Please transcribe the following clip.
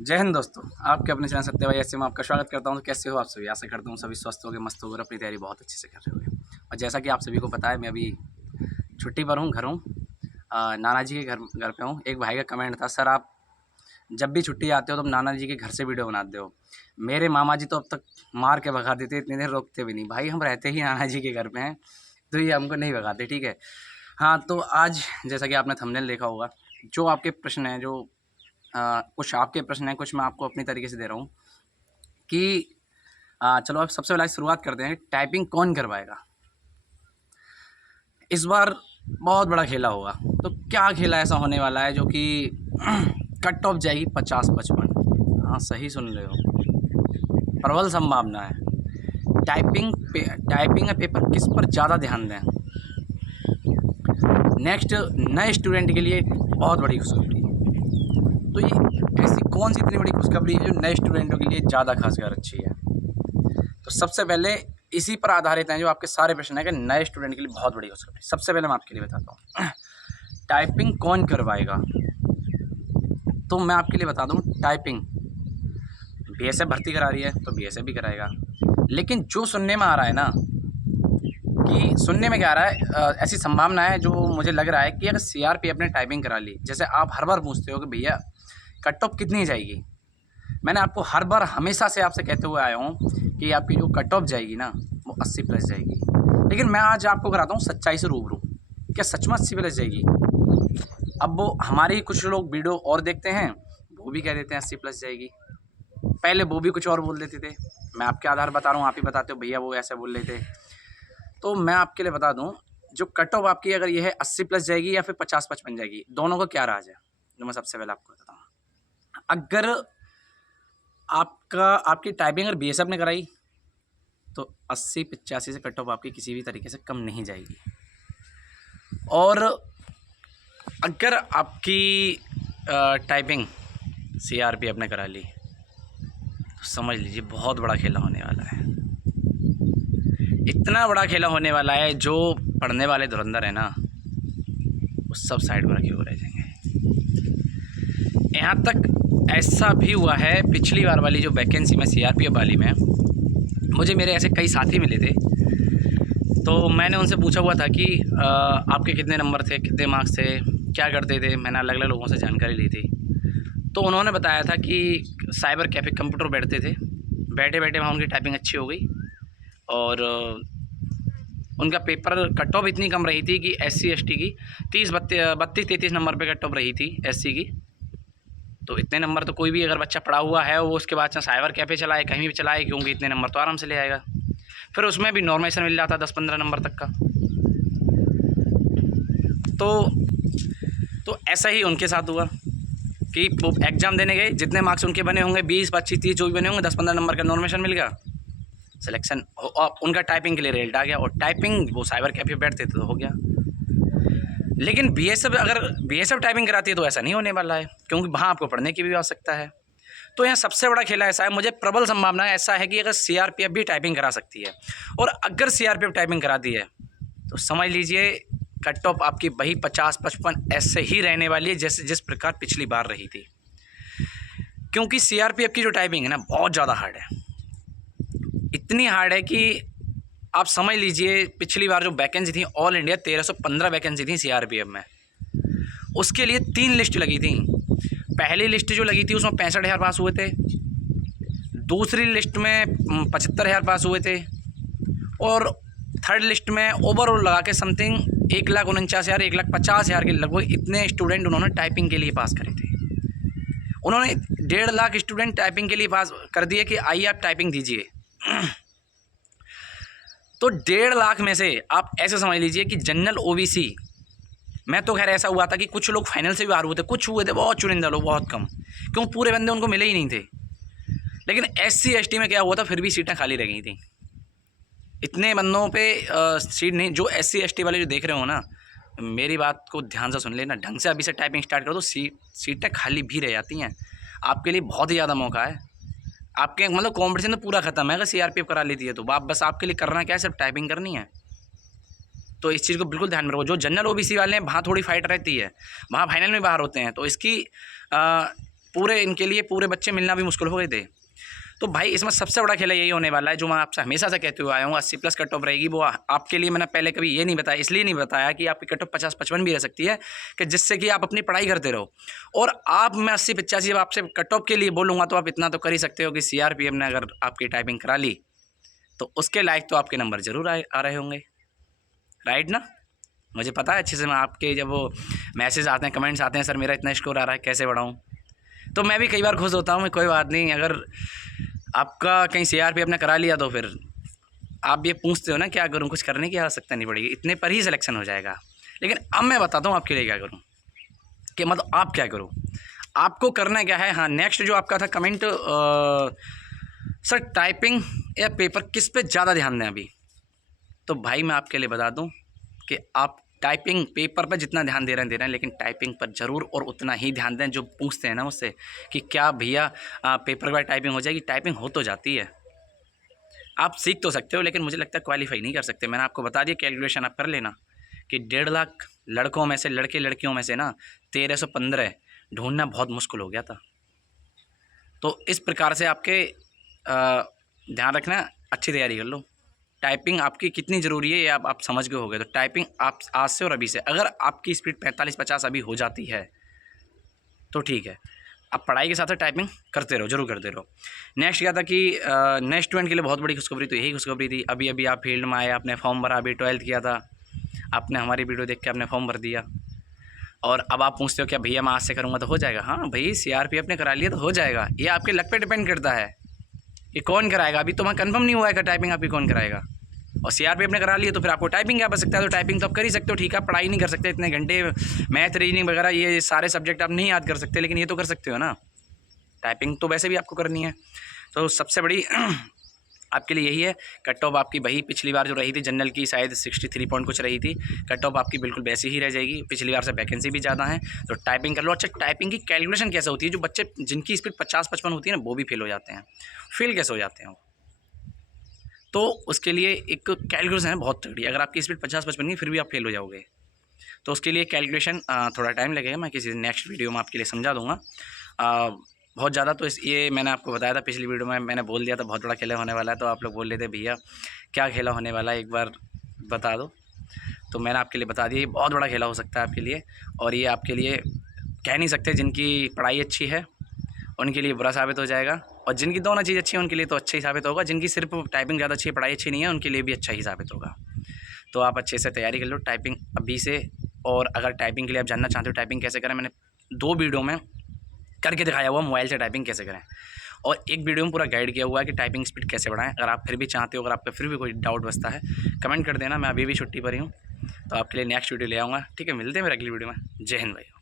जय हिंद दोस्तों, आपके अपने चैनल सत्य भाई ऐसे में आपका स्वागत करता हूं। तो कैसे हो आप सभी? आशा करता हूं सभी स्वस्थ हो गए, मस्त हो गए, अपनी तैयारी बहुत अच्छे से कर रहे होंगे। और जैसा कि आप सभी को पता है, मैं अभी छुट्टी पर हूं, घर हूं, नाना जी के घर पे हूं। एक भाई का कमेंट था, सर आप जब भी छुट्टी आते हो तो नाना जी के घर से वीडियो बनाते हो। मेरे मामा जी तो अब तक मार के भगा देते, इतनी देर रोकते भी नहीं। भाई हम रहते ही नाना जी के घर पे हैं, तो ये हमको नहीं भगाते, ठीक है। हाँ, तो आज जैसा कि आपने थंबनेल देखा होगा, जो आपके प्रश्न हैं, जो कुछ आपके प्रश्न हैं, कुछ मैं आपको अपनी तरीके से दे रहा हूँ कि चलो अब सबसे पहले शुरुआत करते हैं। टाइपिंग कौन करवाएगा? इस बार बहुत बड़ा खेला होगा। तो क्या खेला ऐसा होने वाला है जो कि कट ऑफ जाएगी 50-55? हाँ, सही सुन रहे हो, प्रबल संभावना है। टाइपिंग का पेपर किस पर ज़्यादा ध्यान दें? नेक्स्ट नए स्टूडेंट के लिए बहुत बड़ी खुशखबरी। तो ये ऐसी कौन सी इतनी बड़ी खुशखबरी है जो नए स्टूडेंटों के लिए ज़्यादा खासकर अच्छी है? तो सबसे पहले इसी पर आधारित हैं जो आपके सारे प्रश्न हैं कि नए स्टूडेंट के लिए बहुत बड़ी खुशखबरी। सबसे पहले मैं आपके लिए बताता हूँ, टाइपिंग कौन करवाएगा? तो मैं आपके लिए बता दूँ, टाइपिंग बीएसएफ भर्ती करा रही है तो बीएसएफ भी कराएगा। लेकिन जो सुनने में आ रहा है ना, कि सुनने में क्या आ रहा है, ऐसी संभावना है जो मुझे लग रहा है कि अगर सीआरपीएफ ने टाइपिंग करा ली, जैसे आप हर बार पूछते हो कि भैया कट ऑफ कितनी जाएगी, मैंने आपको हर बार हमेशा से आपसे कहते हुए आया हूँ कि आपकी जो कट ऑफ जाएगी ना वो 80 प्लस जाएगी। लेकिन मैं आज आपको कराता हूँ सच्चाई से रूबरू, क्या सच में 80 प्लस जाएगी? अब वो हमारे कुछ लोग वीडियो और देखते हैं, वो भी कह देते हैं 80 प्लस जाएगी। पहले वो भी कुछ और बोल देते थे, मैं आपके आधार बता रहा हूँ, आप ही बताते हो भैया वो ऐसे बोल रहे थे। तो मैं आपके लिए बता दूँ, जो कट ऑफ आपकी अगर ये है 80 प्लस जाएगी या फिर 50-55 जाएगी, दोनों का क्या राज है, जो मैं सबसे पहले आपको बताता हूँ। अगर आपकी टाइपिंग अगर बीएसएफ ने कराई तो 80-85 से कट ऑफ आपकी किसी भी तरीके से कम नहीं जाएगी। और अगर आपकी टाइपिंग सीआरपीएफ ने करा ली तो समझ लीजिए बहुत बड़ा खेला होने वाला है। इतना बड़ा खेला होने वाला है, जो पढ़ने वाले धुरंधर है ना वो सब साइड में रखे हुए रह जाएंगे। यहाँ तक ऐसा भी हुआ है, पिछली बार वाली जो वैकेंसी में सीआरपीएफ वाली में मुझे मेरे ऐसे कई साथी मिले थे, तो मैंने उनसे पूछा हुआ था कि आपके कितने नंबर थे, कितने मार्क्स थे, क्या करते थे। मैंने अलग अलग लोगों से जानकारी ली थी, तो उन्होंने बताया था कि साइबर कैफ़े कंप्यूटर बैठते थे, बैठे बैठे वहाँ उनकी टाइपिंग अच्छी हो गई और उनका पेपर कट ऑफ इतनी कम रही थी कि SC ST की 32-33 नंबर पे कट ऑफ रही थी SC की। तो इतने नंबर तो कोई भी अगर बच्चा पढ़ा हुआ है वो उसके बाद से साइबर कैफ़े चलाए, कहीं भी चलाए, क्योंकि इतने नंबर तो आराम से ले आएगा। फिर उसमें भी नॉर्मेशन मिल जाता 10-15 नंबर तक का। तो ऐसा ही उनके साथ हुआ कि वो एग्ज़ाम देने गए, जितने मार्क्स उनके बने होंगे 20, 25, 30 जो भी बने होंगे, 10-15 नंबर का नॉर्मेशन मिल गया, सिलेक्शन उनका टाइपिंग के लिए रिजल्ट आ गया। और टाइपिंग वो साइबर कैफ़े बैठते थे तो हो गया। लेकिन बीएसएफ अगर बीएसएफ टाइपिंग कराती है तो ऐसा नहीं होने वाला है, क्योंकि वहाँ आपको पढ़ने की भी आवश्यकता है। तो यहाँ सबसे बड़ा खेला ऐसा है, मुझे प्रबल संभावना ऐसा है कि अगर सीआरपीएफ भी टाइपिंग करा सकती है, और अगर सीआरपीएफ टाइपिंग कराती है तो समझ लीजिए कट ऑफ आपकी वही 50-55 ऐसे ही रहने वाली है जैसे जिस प्रकार पिछली बार रही थी। क्योंकि सीआरपीएफ की जो टाइपिंग है ना बहुत ज़्यादा हार्ड है, इतनी हार्ड है कि आप समझ लीजिए पिछली बार जो वैकेंसी थी ऑल इंडिया 1315 वैकेंसी थी सीआरपीएफ में, उसके लिए 3 लिस्ट लगी थी। पहली लिस्ट जो लगी थी उसमें 65,000 पास हुए थे, दूसरी लिस्ट में 75,000 पास हुए थे, और थर्ड लिस्ट में ओवरऑल लगा के समथिंग 1,49,000 1,50,000 के लगभग इतने स्टूडेंट उन्होंने टाइपिंग के लिए पास करे थे। उन्होंने 1.5 लाख स्टूडेंट टाइपिंग के लिए पास कर दिए कि आइए आप टाइपिंग दीजिए। तो 1.5 लाख में से आप ऐसे समझ लीजिए कि जनरल OBC मैं तो खैर ऐसा हुआ था कि कुछ लोग फाइनल से भी बाहर हुए थे, कुछ हुए थे बहुत चुनिंदा लोग, बहुत कम, क्यों पूरे बंदे उनको मिले ही नहीं थे। लेकिन SC ST में क्या हुआ था, फिर भी सीटें खाली रह गई थी। इतने बंदों पे सीट नहीं। जो SC ST वाले जो देख रहे हो ना, मेरी बात को ध्यान से सुन लेना, ढंग से अभी से टाइपिंग स्टार्ट करो तो सीटें खाली भी रह जाती हैं। आपके लिए बहुत ही ज़्यादा मौका है, आपके मतलब कॉम्पिटिशन तो पूरा खत्म है अगर सीआरपीएफ करा लेती है तो। बस आपके लिए करना क्या है, सिर्फ टाइपिंग करनी है। तो इस चीज़ को बिल्कुल ध्यान में रखो। जो जनरल OBC वाले हैं वहाँ थोड़ी फाइट रहती है, वहाँ फाइनल में बाहर होते हैं। तो इसकी पूरे इनके लिए पूरे बच्चे मिलना भी मुश्किल हो गए थे। तो भाई इसमें सबसे बड़ा खेला यही होने वाला है, जो मैं आपसे हमेशा से कहते हुए आया हूँ, 80+ कट ऑफ रहेगी। वो आपके लिए मैंने पहले कभी ये नहीं बताया, इसलिए नहीं बताया कि आपकी कट ऑफ 50-55 भी रह सकती है, कि जिससे कि आप अपनी पढ़ाई करते रहो। और आप मैं 80-85 आपसे कट ऑफ के लिए बोलूँगा तो आप इतना तो कर ही सकते हो कि CRPF ने अगर आपकी टाइपिंग करा ली तो उसके लायक तो आपके नंबर ज़रूर आ रहे होंगे, राइट ना। मुझे पता है अच्छे से, मैं आपके जब वो मैसेज आते हैं, कमेंट्स आते हैं, सर मेरा इतना स्कोर आ रहा है, कैसे बढ़ाऊँ, तो मैं भी कई बार खुश होता हूँ। मैं कोई बात नहीं, अगर आपका कहीं CRPF ने करा लिया तो फिर आप ये पूछते हो ना क्या करूँ, कुछ करने की आवश्यकता नहीं पड़ेगी, इतने पर ही सिलेक्शन हो जाएगा। लेकिन अब मैं बताता हूँ आपके लिए क्या करूँ, कि मतलब आप क्या करो, आपको करना क्या है। हाँ, नेक्स्ट जो आपका था कमेंट, सर टाइपिंग या पेपर किस पे ज़्यादा ध्यान दें अभी, तो भाई मैं आपके लिए बता दूँ कि आप टाइपिंग पेपर पर जितना ध्यान दे रहे हैं, लेकिन टाइपिंग पर ज़रूर और उतना ही ध्यान दें। जो पूछते हैं ना मुझसे कि क्या भैया पेपर पर टाइपिंग हो जाएगी, टाइपिंग हो तो जाती है, आप सीख तो सकते हो, लेकिन मुझे लगता है क्वालिफाई नहीं कर सकते। मैंने आपको बता दिया, कैलकुलेशन आप कर लेना कि 1.5 लाख लड़कों में से, लड़के लड़कियों में से ना 1315 ढूंढना बहुत मुश्किल हो गया था। तो इस प्रकार से आपके ध्यान रखना, अच्छी तैयारी कर लो। टाइपिंग आपकी कितनी ज़रूरी है ये आप समझ गए होगे। तो टाइपिंग आप आज से और अभी से, अगर आपकी स्पीड 45-50 अभी हो जाती है तो ठीक है, आप पढ़ाई के साथ साथ टाइपिंग करते रहो, जरूर करते रहो। नेक्स्ट क्या था कि नए स्टूडेंट के लिए बहुत बड़ी खुशखबरी, तो यही खुशखबरी थी। अभी अभी आप फील्ड में आए, आपने फॉर्म भरा, अभी 12th किया था, आपने हमारी वीडियो देख के आपने फॉर्म भर दिया, और अब आप पूछते हो क्या भैया मैं आज से करूँगा तो हो जाएगा। हाँ भाई, CRPF ने करा लिया तो हो जाएगा। ये आपके लक पे डिपेंड करता है कि कौन कराएगा। अभी तो मैं कंफर्म नहीं हुआ है कि टाइपिंग आपकी कौन कराएगा, और CRPF ने करा लिया तो फिर आपको टाइपिंग क्या बच सकता है। तो टाइपिंग तो आप कर ही सकते हो, ठीक है, पढ़ाई नहीं कर सकते इतने घंटे, मैथ रीजनिंग वगैरह ये सारे सब्जेक्ट आप नहीं याद कर सकते, लेकिन ये तो कर सकते हो ना। टाइपिंग तो वैसे भी आपको करनी है। तो सबसे बड़ी आपके लिए यही है। कट ऑफ आपकी वही पिछली बार जो रही थी जनरल की, शायद 63 पॉइंट कुछ रही थी, कट ऑफ आपकी बिल्कुल वैसी ही रह जाएगी। पिछली बार से वैकेंसी भी ज़्यादा है, तो टाइपिंग कर लो। अच्छा, टाइपिंग की कैलकुलेशन कैसे होती है, जो बच्चे जिनकी स्पीड 50-55 होती है ना, वो भी फेल हो जाते हैं। फेल कैसे हो जाते हैं, तो उसके लिए एक कैलकुलेशन है बहुत तगड़ी। अगर आपकी स्पीड 50-55 की फिर भी आप फेल हो जाओगे, तो उसके लिए कैलकुलेशन थोड़ा टाइम लगेगा। मैं किसी नेक्स्ट वीडियो में आपके लिए समझा दूंगा। बहुत ज़्यादा तो ये मैंने आपको बताया था पिछली वीडियो में, मैंने बोल दिया था बहुत बड़ा खेला होने वाला है। तो आप लोग बोल रहे थे भैया क्या खेला होने वाला है, एक बार बता दो। तो मैंने आपके लिए बता दिया, ये बहुत बड़ा खेला हो सकता है आपके लिए। और ये आपके लिए कह नहीं सकते, जिनकी पढ़ाई अच्छी है उनके लिए बुरा साबित हो जाएगा, और जिनकी दोनों चीज़ अच्छी है उनके लिए तो अच्छा ही साबित होगा। जिनकी सिर्फ टाइपिंग ज़्यादा अच्छी है, पढ़ाई अच्छी नहीं है, उनके लिए भी अच्छा ही साबित होगा। तो आप अच्छे से तैयारी कर लो टाइपिंग अभी से। और अगर टाइपिंग के लिए आप जानना चाहते हो टाइपिंग कैसे करें, मैंने 2 वीडियो में करके दिखाया हुआ मोबाइल से टाइपिंग कैसे करें, और एक वीडियो में पूरा गाइड किया हुआ है कि टाइपिंग स्पीड कैसे बढ़ाएं। अगर आप फिर भी चाहते हो, अगर आपका फिर भी कोई डाउट बचता है, कमेंट कर देना। मैं अभी भी छुट्टी पर ही हूँ, तो आपके लिए नेक्स्ट वीडियो ले आऊँगा। ठीक है, मिलते हैं मेरे अगली वीडियो में। जय हिंद भाई।